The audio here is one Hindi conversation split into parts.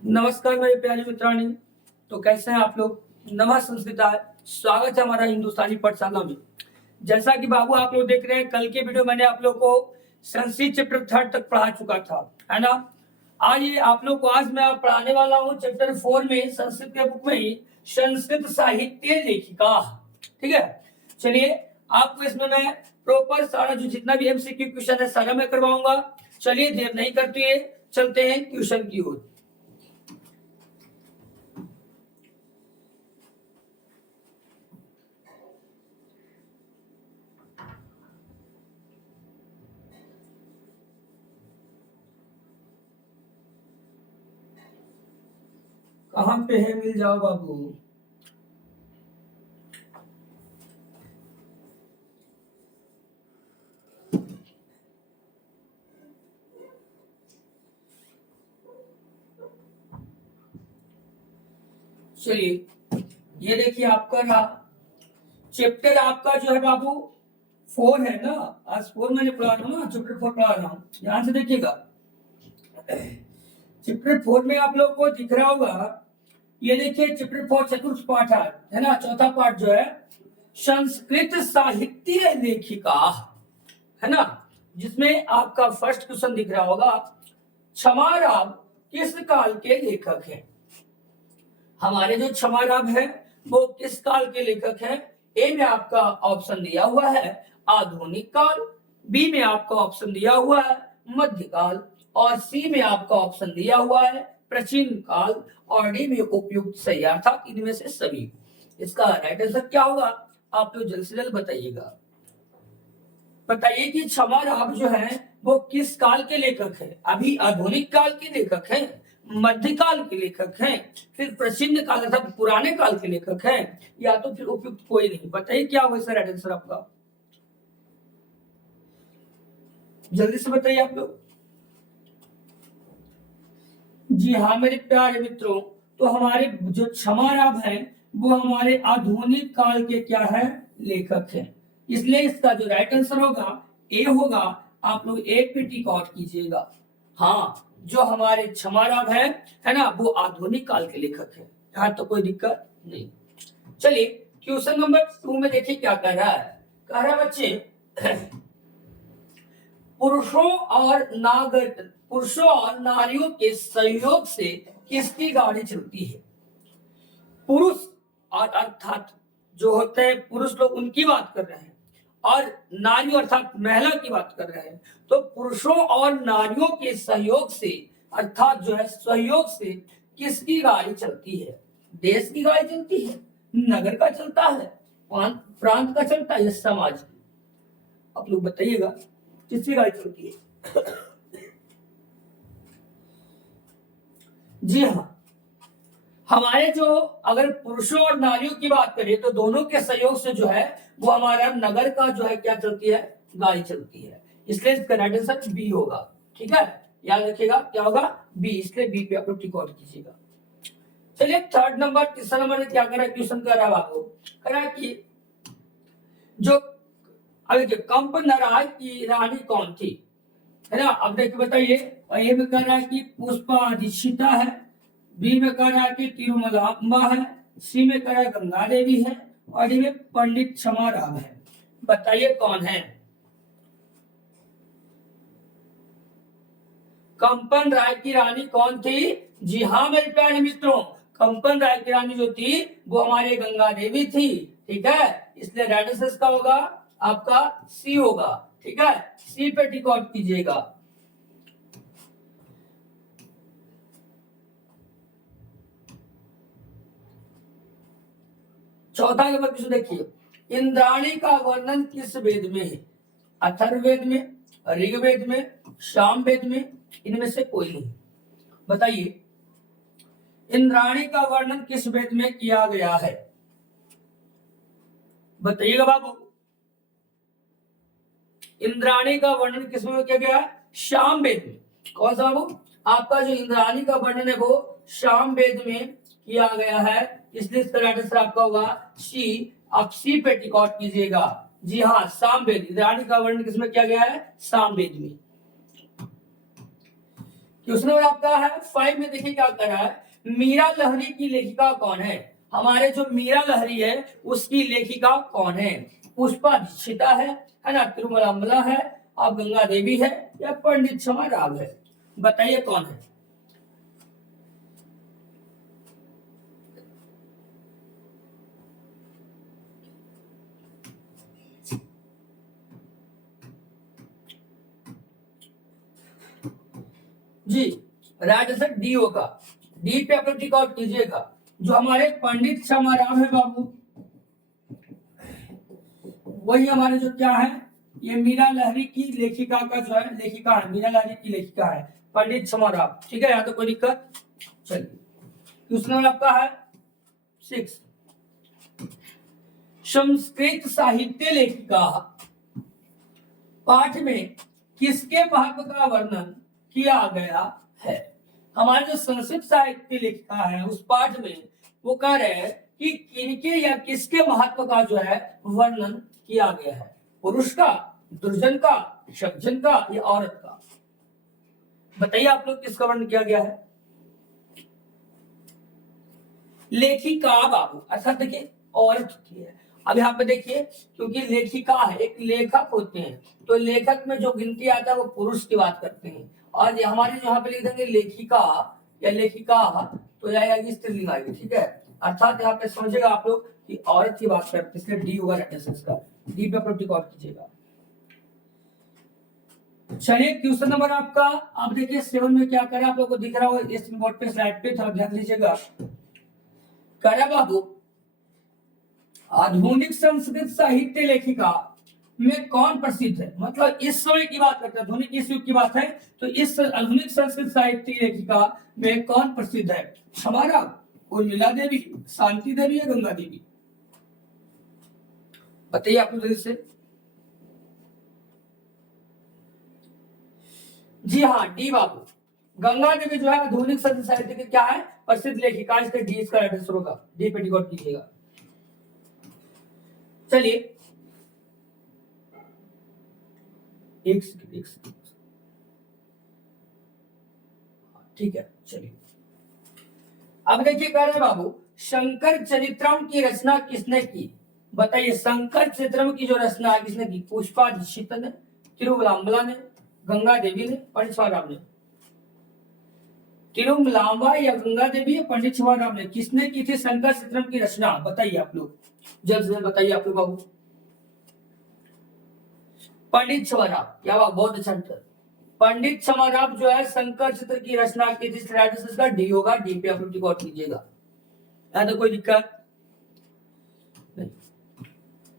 नमस्कार मेरे प्यारे मित्राणी। तो कैसे हैं आप लोग? नमः संस्कृताय, स्वागत है हमारा हिंदुस्तानी पाठशाला में। जैसा कि बाबू आप लोग देख रहे हैं, कल के वीडियो मैंने आप लोग को संस्कृत चैप्टर 3 तक पढ़ा चुका था, है ना। आज आप लोग को आज मैं पढ़ाने वाला हूँ चैप्टर 4 में, संस्कृत के बुक में ही संस्कृत साहित्य लेखिका। ठीक है, चलिए आपको इसमें मैं प्रॉपर सारा जो जितना भी एमसीक्यू क्वेश्चन है सारा मैं करवाऊंगा। चलिए देर नहीं करते हुए चलते हैं क्वेश्चन की ओर। कहाँ पे है? मिल जाओ बाबू। चलिए ये देखिए आपका रहा चैप्टर, आपका जो है बाबू 4 है ना। आज 4 मैंने पढ़ा रहा हूँ ना, चैप्टर 4 पढ़ा रहा हूँ, ध्यान से देखिएगा। चैप्टर 4 में आप लोग को दिख रहा होगा, ये देखिए चैप्टर 4 चतुर्थ पाठ है ना। चौथा पाठ जो है संस्कृत साहित्य लेखिका, है ना, जिसमें आपका फर्स्ट क्वेश्चन दिख रहा होगा, क्षमाराव किस काल के लेखक हैं? हमारे जो क्षमाराव है वो किस काल के लेखक हैं? ए में आपका ऑप्शन दिया हुआ है आधुनिक काल, बी में आपका ऑप्शन दिया हुआ है मध्यकाल, और सी में आपका ऑप्शन दिया हुआ है प्राचीन काल, और डी में उपयुक्त सही अर्थात इनमें से सभी। इसका राइट आंसर क्या होगा? आप लोग जल्द से जल्द बताइएगा। बताइए कि क्षमाराव जो है वो किस काल के लेखक है? अभी आधुनिक काल के लेखक हैं, मध्यकाल के लेखक हैं, फिर प्राचीन काल अर्थात पुराने काल के लेखक हैं, या तो फिर उपयुक्त कोई नहीं। बताइए क्या होगा इसका राइट आंसर आपका? जल्दी से बताइए आप लोग। जी हाँ मेरे प्यारे मित्रों, तो हमारे जो क्षमाराव हैं वो हमारे आधुनिक काल के क्या है? लेखक हैं। इसलिए इसका जो राइट आंसर होगा ए होगा। आप लोग ए पे टिक आउट कीजिएगा। हाँ, जो हमारे क्षमाराव है ना, वो आधुनिक काल के लेखक है। यहाँ तो कोई दिक्कत नहीं। चलिए क्वेश्चन नंबर 2 में देखिए क्या कह रहा है। कह रहा है बच्चे, पुरुषों और नारियों के सहयोग से किसकी गाड़ी चलती है? पुरुष और अर्थात जो होते हैं पुरुष लोग, उनकी बात कर रहे हैं, और नारी अर्थात महिला की बात कर रहे हैं। तो पुरुषों और नारियों के सहयोग से अर्थात जो है सहयोग से किसकी गाड़ी चलती है? देश की गाड़ी चलती है, नगर का चलता है, प्रांत का चलता है, समाज? आप लोग बताइएगा किसकी गाड़ी चलती है? जी हाँ, हमारे जो अगर पुरुषों और नारियों की बात करें तो दोनों के सहयोग से जो है वो हमारा नगर का जो है क्या चलती है? गाड़ी चलती है। इसलिए इसका राइट आंसर बी होगा। ठीक है, याद रखिएगा क्या होगा? बी। इसलिए बी पे आप लोग टिक आउट कीजिएगा। चलिए थर्ड नंबर, तीसरा नंबर क्या कर रहा है क्वेश्चन? कर रहा है आपको, कह रहा है कि जो अभी कंपनराय की रानी कौन थी, है ना। अब देखिए बताइए, ए में कह रहा है कि पुष्पादिक्षिता है, बी में कह रहा है कि तिरुमलांबा है, सी में कह रहा है गंगा देवी है, और डी में पंडित क्षमाराव है। बताइए कौन है? कंपन राय की रानी कौन थी? जी हाँ मेरे प्यारे मित्रों, कंपन राय की रानी जो थी वो हमारी गंगा देवी थी। ठीक है, इसलिए राइट आंसर का होगा आपका सी होगा। ठीक है, सी पे टिक आउट कीजिएगा। चौथा नंबर क्वेश्चन देखिए, इंद्राणी का वर्णन किस वेद में है? अथर्ववेद में, ऋग्वेद में, सामवेद में, इनमें से कोई नहीं। बताइए इंद्राणी का वर्णन किस वेद में किया गया है? बताइएगा बाबू। इंद्राणी का वर्णन किस में किया गया है? सामवेद में। कौन सा बाबू? आपका जो इंद्राणी का वर्णन है वो सामवेद में किया गया है। इसलिए इसका राइट आंसर आपका होगा सी। आप सी पे टिक आउट कीजिएगा। जी हाँ, सामवेद, इंद्राणी का वर्णन किसमें किया गया है? सामवेद में। क्वेश्चन नंबर आपका है 5 में, देखिए क्या कर रहा है, मीरा लहरी की लेखिका कौन है। हमारे जो मीरा लहरी है उसकी लेखिका कौन है। पुष्पा दीक्षिता है ना, तिरुमलाम्बला है, अब गंगा देवी है, या पंडित क्षमा राव है, बताइए कौन है। जी राइट आंसर डी होगा। डी पे आप लोग टिक आउट कीजिएगा। जो हमारे पंडित क्षमा राव है बाबू, वही हमारे जो क्या है, ये मीरा लहरी की लेखिका का जो है लेखिका है, मीरा लहरी की लेखिका है पंडित क्षमा राव। ठीक है, यहाँ तो कोई दिक्कत। चलिए क्वेश्चन नंबर आपका है 6, संस्कृत साहित्य लेखिका पाठ में किसके महत्व का वर्णन किया गया है। हमारे जो संस्कृत साहित्य लेखिका है उस पाठ में वो कह रहे हैं कि किनके या किसके महत्व का जो है वर्णन किया गया है। पुरुष का, दुर्जन का, सज्जन का या औरत का, बताइए आप लोग किसका वर्णन किया गया है। लेखिका बाबू, अर्थात देखिए औरत की है। अब यहाँ पे देखिए, क्योंकि लेखिका है, एक लेखक होते हैं, तो लेखक में जो गिनती आता है वो पुरुष की बात करते हैं, और हमारे जो यहाँ पे लिख देंगे लेखिका या लेखिका, तो यह आएगी स्त्रीलिंग आएगी। ठीक है, अर्थात यहाँ पे समझेगा आप लोग कि औरत की बात करते हैं, इसलिए डी होगा राइट आंसर इसका। डी पे टिक आउट कीजिएगा। चलिए क्वेश्चन नंबर आपका, आप देखिए 7 में क्या करें, आप लोग को दिख रहा होगा इस बोर्ड पे, स्लाइड पे, थोड़ा ध्यान दीजिएगा। कह बाबू, आधुनिक संस्कृत साहित्य लेखिका में कौन प्रसिद्ध है। मतलब इस समय की बात करते हैं, आधुनिक इस युग की बात है, तो इस आधुनिक संस्कृत साहित्य लेखिका में कौन प्रसिद्ध है। हमारा उर्मिला देवी, शांति देवी या गंगा देवी, बताइए आप लोग से। जी हाँ, डी बाबू, गंगा देवी जो है आधुनिक संस्कृत साहित्य की क्या है, प्रसिद्ध लेखिका। इसका डी इसका आंसर होगा। डी पे टिक आउट कीजिएगा। चलिए एक सेकंड, ठीक है। चलिए अब देखिए कह रहे बाबू, शंकर चरित्रम की रचना किसने की। बताइए शंकर चरित्रम की जो रचना है किसने की। पुष्पा दीक्षित ने, तिरुमलाम्बला ने, गंगा देवी ने, पंडित क्षमा राव ने। तिरुमलाम्बा या गंगा देवी या पंडित क्षमा राव ने किसने की थी शंकर चरित्रम की रचना, बताइए आप लोग, जल्द से जल्द बताइए आप लोग बाबू। पंडित क्षमा राव, क्या बात, बहुत अच्छा आंसर। पंडित क्षमा राव जो है शंकर चित्र की रचना की थी, इसका डी होगा। डी पे आप लोग टिक आउट कीजिएगा। तो कोई दिक्कत नहीं।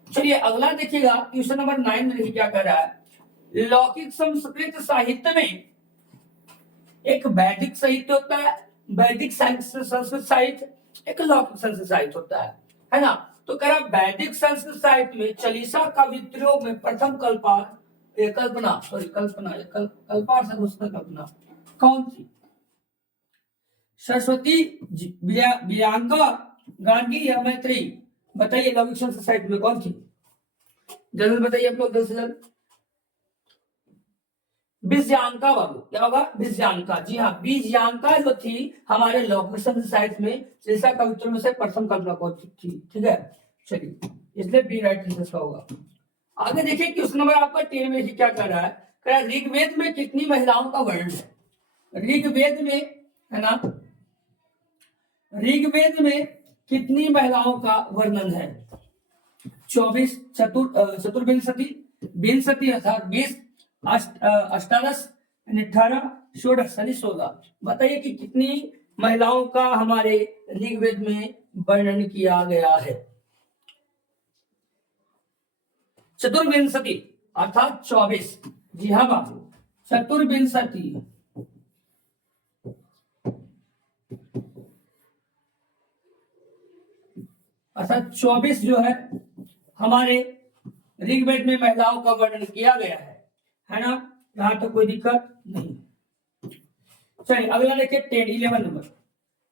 चलिए अगला देखिएगा, क्वेश्चन नंबर 9 में देखिए क्या कर रहा है। लौकिक संस्कृत साहित्य में एक वैदिक साहित्य होता है, वैदिक संस्कृत साहित्य, एक लौकिक संस्कृत साहित्य होता है ना। तो कह रहा वैदिक संस्कृत साहित्य में चालीसा कवित्रियों में प्रथम कल्पना कौन थी। सरस्वती, बियांका, गार्गी या मैत्री, बताइए लौकिक संस्कृत साहित्य में कौन थी। जल्द बताइए आप लोग, जल्द से जल्द। बीजयांका बाबू, क्या होगा, बीजयांका। जी हाँ, बीजयांका जो थी हमारे लौकिक संस्कृत साहित्य में चालीसा कवित्रियों में से प्रथम कल्पना कौन थी। ठीक है, चलिए इसलिए बी राइट आंसर होगा। आगे देखिए क्वेश्चन नंबर आपका 10 में क्या कर रहा है, कह रहा ऋग्वेद में कितनी महिलाओं का वर्णन है। ऋग्वेद में, है ना, ऋग्वेद में कितनी महिलाओं का वर्णन है। 24, चतुर्विंशति, विंशति अर्थात 20, अष्टादश, 18, षोडश 16। बताइए कि कितनी महिलाओं का हमारे ऋग्वेद में वर्णन किया गया है। चतुर्विंशति अर्थात 24। जी हाँ बाबू, चतुर्विंशति अर्थात 24 जो है हमारे ऋग्वेद में महिलाओं का वर्णन किया गया है ना। यहाँ तो कोई दिक्कत नहीं। चलिए अगला देखिए 11 नंबर,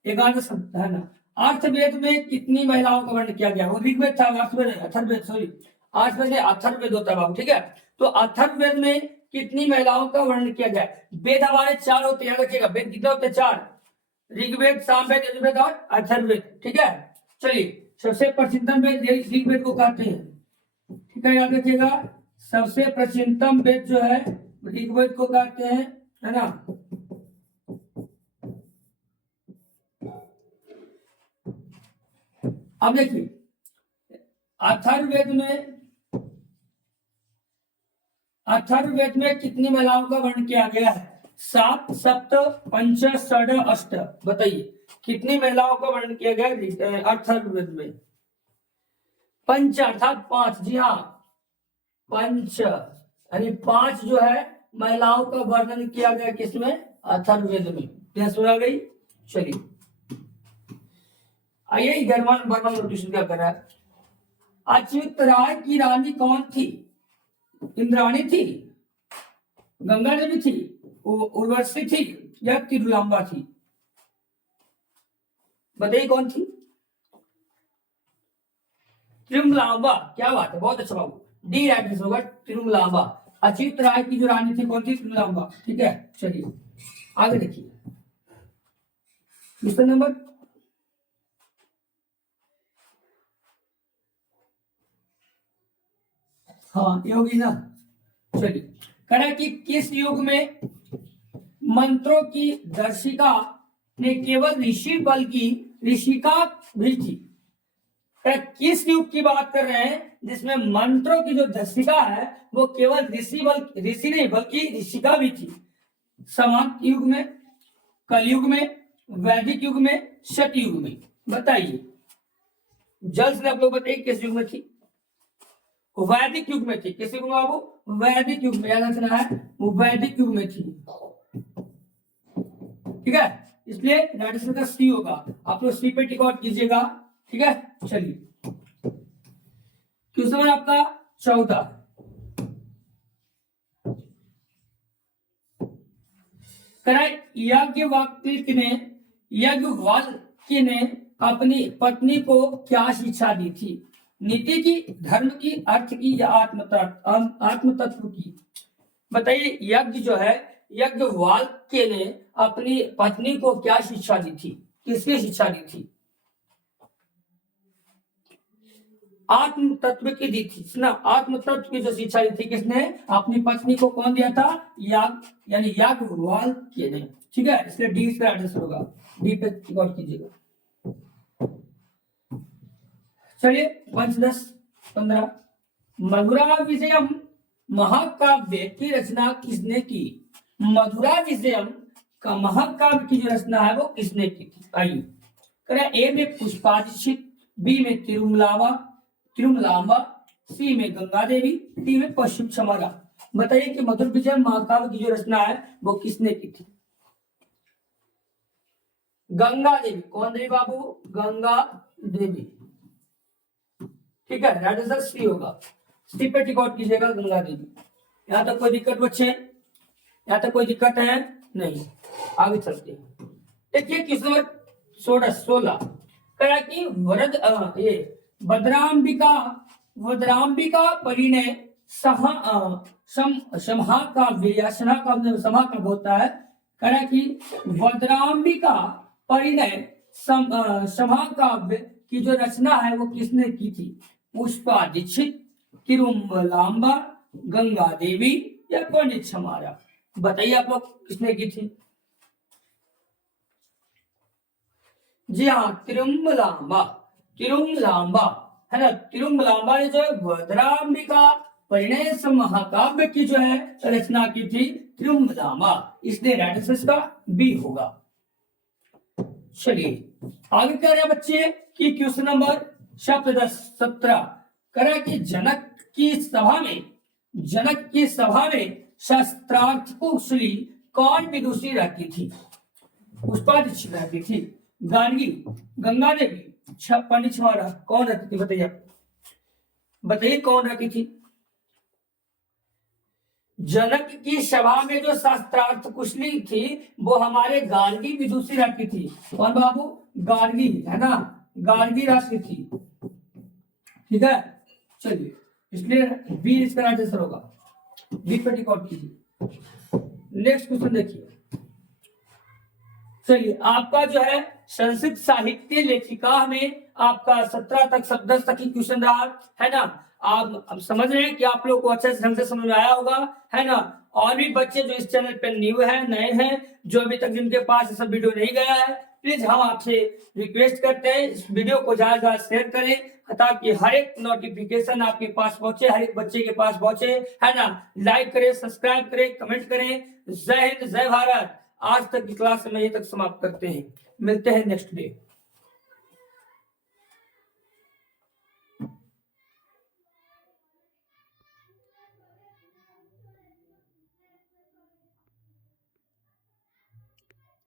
11 शब्द है ना। अर्थवेद में कितनी महिलाओं का वर्णन किया गया। वो ऋग्वेद था, अर्थवेद, अथर्ववेद, सॉरी अर्थवेद अथर्ववेद होता है बाबू। ठीक है, तो अथर्ववेद में कितनी महिलाओं का वर्णन किया गया है? वेद हमारे 4 होते हैं, याद रखिएगा। वेद कितने होते हैं? 4। ऋग्वेद, सामवेद, यजुर्वेद और अथर्ववेद। ठीक है, चलिए सबसे प्राचीनतम वेद ऋग्वेद को कहते हैं। ठीक है, याद रखिएगा, सबसे प्राचीनतम वेद जो है ऋग्वेद को कहते हैं, है ना। अब देखिए अथर्ववेद में कितनी महिलाओं का वर्णन किया गया है? 7, 7, 5, 6, 8। बताइए कितनी महिलाओं का वर्णन किया गया अथर्ववेद में? पंच अर्थात 5। जी हाँ, पंच यानी 5 जो है महिलाओं का वर्णन किया गया किसमें? अथर्ववेद में। क्या सुना गई? चलिए आइए गर्मान वर्मा नोटिशन क्या कर रहा है। अच्युत राय की रानी कौन थी? इंद्राणी थी, गंगा देवी थी, उर्वशी थी या तिरुलांबा थी? बताइए कौन थी? तिरुमलांबा। क्या बात है, बहुत अच्छा बाबू। डी राइट आंसर होगा, तिरुमलांबा। अच्युत राय की जो रानी थी कौन थी? तिरुमलांबा। ठीक है, चलिए आगे देखिए क्वेश्चन नंबर। हाँ ये होगी ना। चलिए कह कि किस युग में मंत्रों की दर्शिका ने केवल ऋषि बल्कि ऋषिका भी थी? किस युग की बात कर रहे हैं जिसमें मंत्रों की जो दर्शिका है वो केवल ऋषि नहीं बल्कि ऋषिका भी थी? समान युग में, कलयुग में, वैदिक युग में, सतयुग में? बताइए जल्द से आप लोग बताइए किस युग में थी? वैदिक युग में थी। किस युग में बाबू? वैदिक युग में। याद रखना है, वो वैदिक युग में थी। ठीक है, इसलिए राइट का सी होगा। आप लोग सी पे टिक आउट कीजिएगा। ठीक है, चलिए क्वेश्चन नंबर आपका 14। याज्ञवल्क्य ने अपनी पत्नी को क्या शिक्षा दी थी? नीति की, धर्म की, अर्थ की या आत्मतत्व की? बताइए यज्ञ जो है याज्ञवल्क्य ने अपनी पत्नी को क्या शिक्षा दी थी? किसकी शिक्षा दी थी? आत्म तत्व की दी थी ना। आत्म तत्व की जो शिक्षा दी थी किसने? अपनी पत्नी को। कौन दिया था? यानी याज्ञवल्क्य ने। ठीक है, इसलिए डी इसका आंसर होगा। डी पे गौर कीजिएगा। चलिए 5, 10, 15। मधुरा विजयम महाकाव्य की रचना किसने की? मधुरा विजयम का महाकाव्य की जो रचना है वो किसने की थी? आइए करें। ए में पुष्पादिक्षित, बी में तिरुमलांबा, सी में गंगा देवी, डी में पश्चिम चमारा। बताइए कि मधुर विजय महाकाव्य की जो रचना है वो किसने की थी? गंगा देवी। कौन देवी बाबू? गंगा देवी। ठीक है, राइट आंसर सी होगा। सी पे टिक आउट कीजिएगा, गंगा देवी। यहां तक कोई दिक्कत बच्चे? यहां तक कोई दिक्कत है? नहीं, आगे चलते हैं। देखिए क्वेश्चन नंबर 16 कहा कि ये भद्रांबिका परिणय समहाकाव्य या समाकाव्य होता है। कहा कि भद्रांबिका परिणय समाकाव्य की जो रचना है वो किसने की थी? पुष्पा दीक्षित, तिरुमलांबा, गंगा देवी या पंडित छमारा? बताइए आप लोग किसने की थी? जी हाँ, तिरुमलांबा। तिरुमलांबा है ना। तिरुमलांबा ने जो है भद्रांबिका परिणय महाकाव्य की जो है रचना की थी तिरुमलांबा। इसलिए राइट आंसर का बी होगा। चलिए आगे कह रहे हैं बच्चे कि क्वेश्चन नंबर 17 करा कि जनक की सभा में शास्त्रार्थ कुशली कौन विदुषी रहती थी? पुष्पा दीक्षित रहती थी, गार्गी, गंगा देवी, पंडित छमारा? कौन रहती थी? बताइए, बताइए कौन रहती थी? जनक की सभा में जो शास्त्रार्थ कुशली थी वो हमारे गार्गी विदुषी रहती थी। कौन बाबू? गार्गी, है ना, गार्गी रहती थी। ठीक है, चलिए इसलिए बी इसका राइट आंसर होगा। बी पे टिक आउट कीजिए। नेक्स्ट क्वेश्चन देखिए, चलिए आपका जो है संस्कृत साहित्य लेखिका में आपका 17 तक 10 तक ही क्वेश्चन रहा है ना। आप अब समझ रहे हैं कि आप लोग को अच्छे से ढंग से समझ में आया होगा, है ना। और भी बच्चे जो इस चैनल पे न्यू है, नए हैं, जो अभी तक जिनके पास ये सब वीडियो नहीं गया है, प्लीज हम आपसे रिक्वेस्ट करते हैं इस वीडियो को ज्यादा ज्यादा शेयर करें ताकि हर एक नोटिफिकेशन आपके पास पहुंचे, हर एक बच्चे के पास पहुंचे, है ना। लाइक करें, सब्सक्राइब करें, कमेंट करें। जय हिंद, जय भारत। आज तक की क्लास में यही तक समाप्त करते हैं, मिलते हैं नेक्स्ट डे।